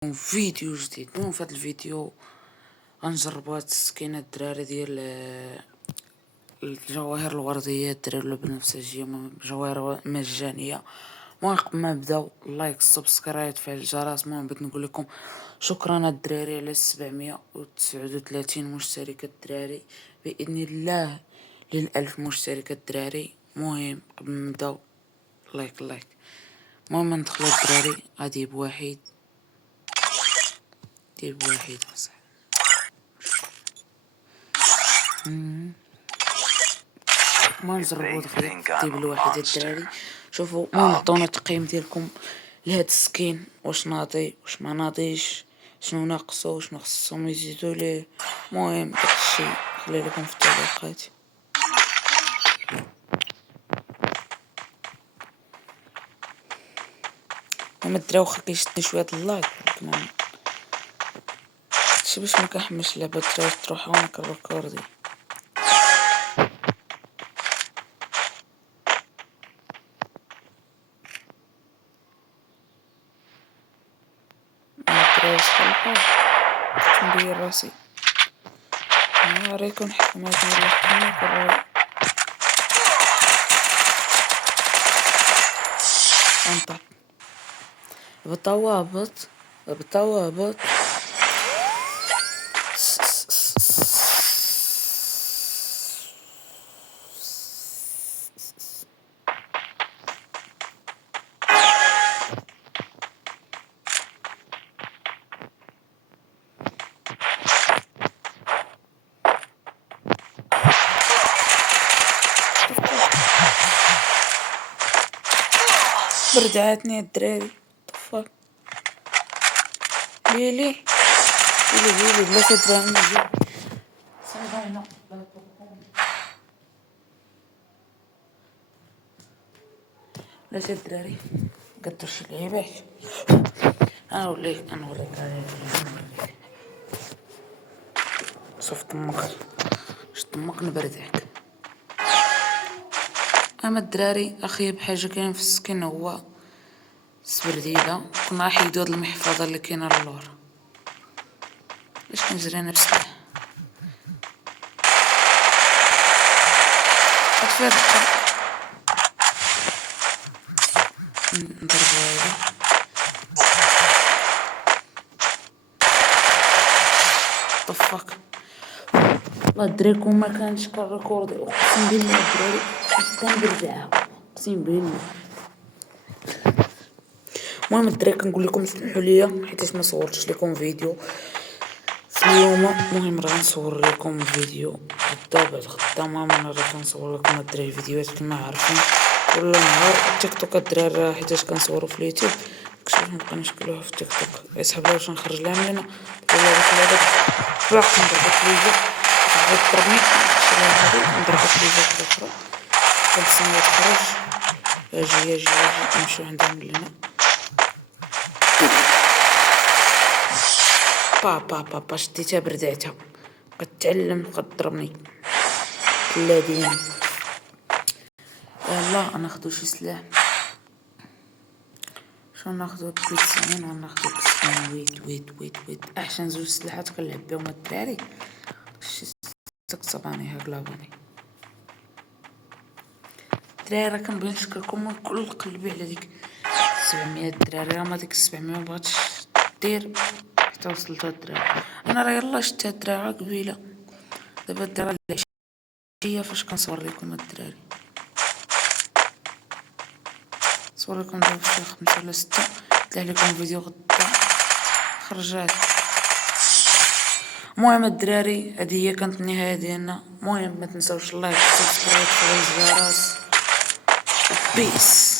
فيديو جديد. المهم في هذا الفيديو غنجربوا هاد السكينه الدراري ديال الجواهر الورديه الدراري بالبنفسجيه، جواهر مجانيه. المهم قبل ما نبداو لايك سبسكرايب فعل الجرس. المهم بغيت نقول لكم شكرا الدراري على 739 مشترك الدراري، باذن الله لل1000 مشترك الدراري. المهم قبل ما نبداو لايك. المهم ندخلو الدراري غادي بواحد صح. ما نجربوا ديب الواحد الدراري. شوفوا المهم عطونا التقييم ديالكم لهاد السكين، واش ناضي واش ما ناضيش، شنو ناقصو شنو خصهم يزيدوا ليه. المهم داكشي خلي لكم في التعليقات. المهم الدراري واخا كيشدني شويه اللايك ولكن هادشي باش ما كنحملش اللعبه الدراري تروح وانا كنريكوردي. الدراري شحال كندير راسي نوريكم حكمات ولا حكمات انطق بطوابط. بردعاتني الدراري طفاك ليلي بلا تدراني سامعينا لا الدراري قدر شي لعيبات. نوريك شوف طمك نبردعك. اما الدراري اخيب حاجه كاين في السكين هو السبرديله. كنا حيدو هاد المحفظه اللي كاينه للور. باش كنجري انا بسلاح اطفي نضربو هذا طفاك. والله الدراري كون ما كانش كنريكوردي اقسم بالله الدراري كنبردعها اقسم بالله. المهم الدراري كنقول لكم سمحوا لي حيت ما صورتش لكم فيديو في اليوم. المهم راه غنصور لكم فيديو غدا بعد غدا. المهم انا راه كنصور لكم الدراري الفيديوهات كما عارفين كل نهار. التيك توك الدراري حيتاش كنصوروا في اليوتيوب داكشي نبقى نشكلوها في التيك توك. يسحب لها باش نخرج لها مننا ولا داك باق نضرب كليزه تضربني نضرب كليزه اخرى كنسنى تخرج. اجي نمشيو عندهم لينا با شديتها بردعتها كتعلم كضربني الذين. يلا ناخدو شي سلاح. شنو ناخدو؟ بيتسين وناخدو بيتسين. ويت احسن زوج سلاحات كنلعب بهم الدراري. شي تكتباني هاكلاباني الدراري. راه كنبغي نشكركم من كل قلبي على ديك 700 الدراري. راه ما ديك 700 مبغاتش دير حتى وصلت الدراري. انا راه يلا شتها الدراري قبيله. دابا الدراري العشيه فاش كنصور لكم الدراري صور لكم دابا شي 5 ولا 6 طلع لكم فيديو غدا خرجات. المهم الدراري هذه هي كانت النهايه ديالنا. المهم ما تنساوش اللايك والسبسكرايب وتفعيل الجرس. بيس.